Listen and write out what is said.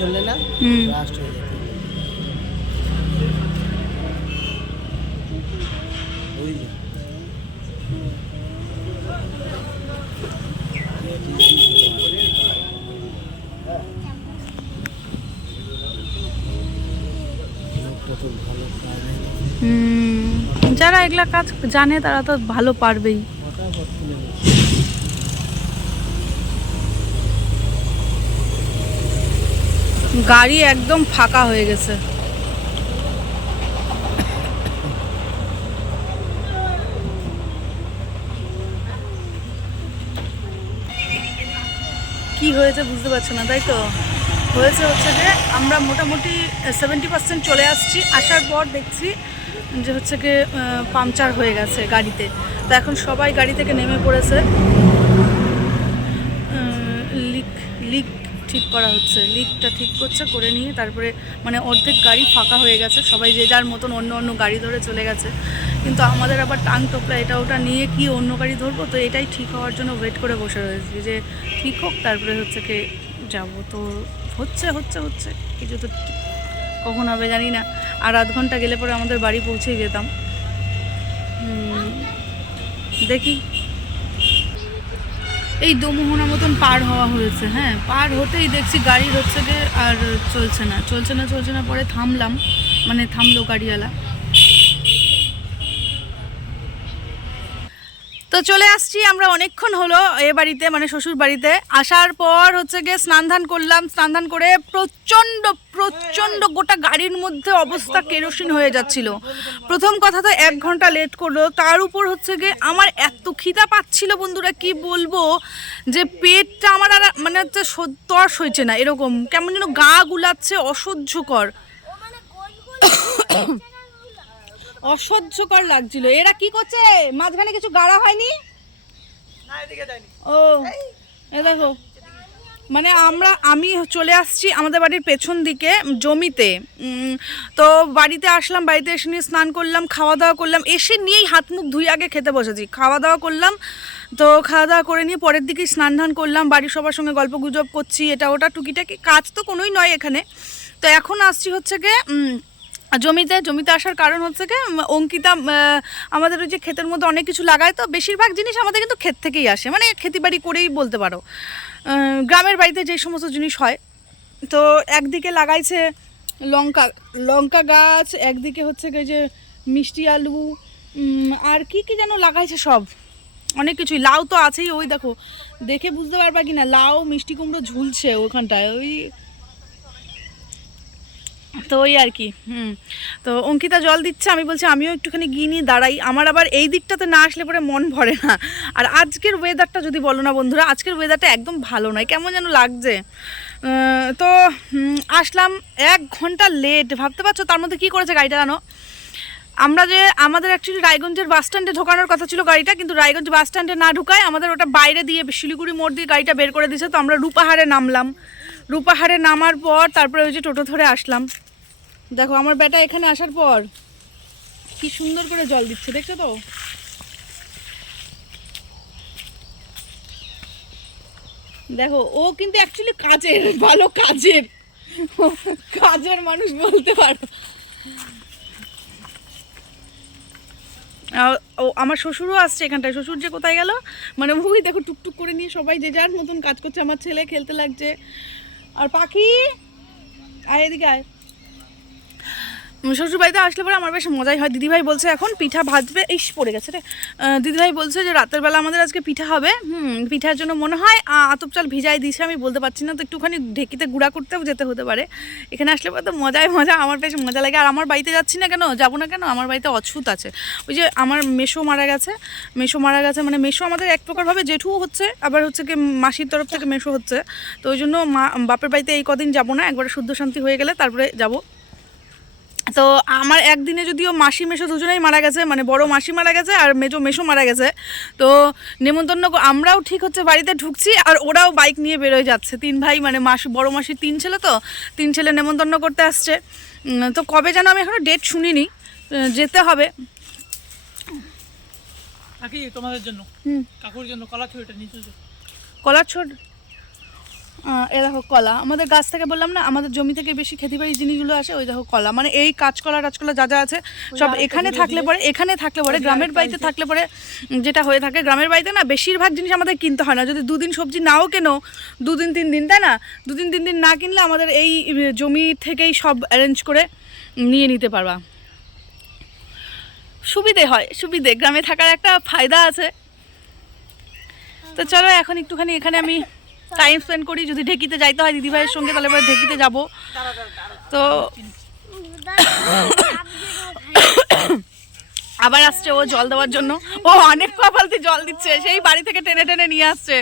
চললে না ব্লাস্ট হয়ে যেত। যারা এগুলা কাজ জানে তারা তো ভালো পারবেই। গাড়ি একদম ফাঁকা হয়ে গেছে। কি হয়েছে বুঝতে পারছো না, তাই তো? হয়েছে হচ্ছে যে আমরা মোটামুটি 70% চলে আসছি। আসার পর দেখছি যে হচ্ছে কি পাংচার হয়ে গেছে গাড়িতে। তো এখন সবাই গাড়ি থেকে নেমে পড়েছে, লিক ঠিক করা হচ্ছে। লিকটা ঠিক করে নিয়ে তারপরে মানে অর্ধেক গাড়ি ফাঁকা হয়ে গেছে, সবাই যে যার মতন অন্য অন্য গাড়ি ধরে চলে গেছে। কিন্তু আমাদের আবার টাং টোপলা এটা ওটা নিয়ে কি অন্য গাড়ি ধরবো, তো এটাই ঠিক হওয়ার জন্য ওয়েট করে বসে রয়েছি যে ঠিক হোক তারপরে হচ্ছে কি যাব। তো হচ্ছে হচ্ছে হচ্ছে কিছু তো কখন হবে জানি না। আর আধ ঘন্টা গেলে পরে আমাদের বাড়ি পৌঁছেই যেতাম। দেখি এই দোমোহনা মতন পার হওয়া হয়েছে। হ্যাঁ, পার হতেই দেখছি গাড়ির হচ্ছে গিয়ে আর চলছে না পরে থামলাম, মানে থামলো গাড়িওয়ালা। তো চলে আসছি আমরা অনেকক্ষণ হলো এ বাড়িতে, মানে শ্বশুর বাড়িতে। আসার পর হচ্ছে গিয়ে স্নান ধান করলাম। স্নান ধান করে প্রচণ্ড গোটা গাড়ির মধ্যে অবস্থা কেরোসিন হয়ে যাচ্ছিল। প্রথম কথা তো 1 ঘন্টা লেট করলো, তার উপর হচ্ছে গিয়ে আমার এত খিদা পাচ্ছিল বন্ধুরা, কি বলবো, যে পেটটা আমার আর মানে হচ্ছে তর্স হয়েছে না, এরকম কেমন যেন গা গুলাচ্ছে, অসহ্যকর লাগছিল। এরা কি করছে মাঝখানে? কিছু গাড়া হয়নি? ও এ দেখো, মানে আমি চলে আসছি আমাদের বাড়ির পেছন দিকে জমিতে। তো বাড়িতে আসলাম, বাড়িতে এসে নিয়ে স্নান করলাম, খাওয়া দাওয়া করলাম। এসে নিয়েই হাত মুখ ধুয়ে আগে খেতে বসেছি, খাওয়া দাওয়া করলাম। তো খাওয়া দাওয়া করে নিয়ে পরের দিকেই স্নান ধান করলাম, বাড়ির সবার সঙ্গে গল্প গুজব করছি, এটা ওটা টুকিটাকি কাজ তো কোনোই নয় এখানে। তো এখন আসছি হচ্ছে গিয়ে জমিতে আসার কারণ হচ্ছে কি অঙ্কিতা আমাদের ওই যে ক্ষেতের মধ্যে অনেক কিছু লাগায়, তো বেশিরভাগ জিনিস আমাদের কিন্তু ক্ষেত থেকেই আসে, মানে খেতিবাড়ি করেই বলতে পারো। গ্রামের বাড়িতে যে সমস্ত জিনিস হয়, তো একদিকে লাগাইছে লঙ্কা গাছ, একদিকে হচ্ছে কি যে মিষ্টি আলু, আর কি কি যেন লাগাইছে, সব অনেক কিছুই। লাউ তো আছেই, ওই দেখো, দেখে বুঝতে পারবা কি না, লাউ মিষ্টি কুমড়ো ঝুলছে ওখানটায়, ওই তো ওই আর কি। তো অঙ্কিতা জল দিচ্ছে, আমি বলছি আমিও একটুখানি গিয়ে নিয়ে দাঁড়াই। আমার আবার এই দিকটাতে না আসলে পরে মন ভরে না। আর আজকের ওয়েদারটা যদি বলো না বন্ধুরা, আজকের ওয়েদারটা একদম ভালো নয়, কেমন যেন লাগছে। তো আসলাম 1 ঘন্টা লেট, ভাবতে পারছো তার মধ্যে কী করেছে গাড়িটা জানো? আমাদের অ্যাকচুয়ালি রায়গঞ্জের বাস স্ট্যান্ডে ঢোকানোর কথা ছিল গাড়িটা, কিন্তু রায়গঞ্জ বাস স্ট্যান্ডে না ঢুকায় আমাদের ওটা বাইরে দিয়ে শিলিগুড়ি মোড় দিয়ে গাড়িটা বের করে দিয়েছে। তো আমরা রূপাহারে নামলাম। রূপাহারে নামার পর তারপরে ওই যে টোটো ধরে আসলাম। দেখো আমার বেটা এখানে আসার পর কি সুন্দর করে জল দিচ্ছে, দেখছো তো? দেখো ও কিন্তু অ্যাকচুয়ালি ভালো কাজের মানুষ বলতে পারো। ও আমার শ্বশুরও আসছে এখানটায়। শ্বশুর যে কোথায় গেল, মানে ওই দেখো টুকটুক করে নিয়ে সবাই যে যার মতন কাজ করছে। আমার ছেলে খেলতে লাগছে। আর পাখি আয় এদিকে আয়। শ্বশুরবাড়িতে আসলে পরে আমার বেশ মজাই হয়। দিদিভাই বলছে এখন পিঠা ভাজবে, পড়ে গেছে রে। দিদিভাই বলছে যে রাতের বেলা আমাদের আজকে পিঠা হবে। পিঠার জন্য মনে হয় আতপ চাল ভিজাই দিয়েছে, আমি বলতে পারছি না, তো একটুখানি ঢেকিতে গুঁড়া করতেও যেতে হতে পারে। এখানে আসলে পরে তো মজা, আমার বেশ মজা লাগে। আর আমার বাড়িতে যাচ্ছি না কেন, যাবো না কেন, আমার বাড়িতে অছুত আছে। ওই যে আমার মেসো মারা গেছে, মানে মেসো আমাদের এক প্রকারভাবে জেঠুও হচ্ছে, আবার হচ্ছে কি মাসির তরফ থেকে মেসো হচ্ছে। তো ওই জন্য বাপের বাড়িতে এই কদিন যাবো না, একবারে শুদ্ধ শান্তি হয়ে গেলে তারপরে যাবো। তো আমার একদিনে যদিও মাসি মেসো দুজনেই মারা গেছে, মানে বড় মাসি মারা গেছে আর মেসো মারা গেছে। তো নেমন্তন্ন আমরাও ঠিক হচ্ছে বাড়িতে ঢুকছি, আর ওরাও বাইক নিয়ে বেরোয় যাচ্ছে। 3 ভাই, মানে বড় মাসির 3 ছেলে, তো 3 ছেলে নেমন্তন্ন করতে আসছে। তো কবে যেন আমি এখনো ডেট শুনিনি, যেতে হবে। তোমাদের জন্য কাকুর জন্য কলার ছড়িটা নিয়ে চলছে। কলার ছড় এ দেখো কলা, আমাদের গাছ থেকে বললাম না, আমাদের জমি থেকে বেশি খেতিবাড়ি জিনিসগুলো আসে। ওই দেখো কলা, মানে এই কাঁচকলা টাচকলা যা যা আছে সব এখানে থাকলে পরে গ্রামের বাড়িতে থাকলে পরে যেটা হয়ে থাকে, গ্রামের বাড়িতে না বেশিরভাগ জিনিস আমাদের কিনতে হয় না। যদি 2 দিন সবজি নাও কেনো, 2 দিন 3 দিন, তাই না, 2 দিন 3 দিন না কিনলে আমাদের এই জমি থেকেই সব অ্যারেঞ্জ করে নিয়ে নিতে পারবা। সুবিধে হয়, সুবিধে, গ্রামে থাকার একটা ফায়দা আছে। তো চলো এখন একটুখানি এখানে আমি টাইম স্পেন্ড করি। যদি ঢেকিতে যাইতে হয় দিদিভাইয়ের সঙ্গে তাহলে এবার ঢেকিতে যাব। তো আবার আসছে ও জল দেওয়ার জন্য, ও অনেক কপালতে জল দিচ্ছে, সেই বাড়ি থেকে টেনে টেনে নিয়ে আসছে।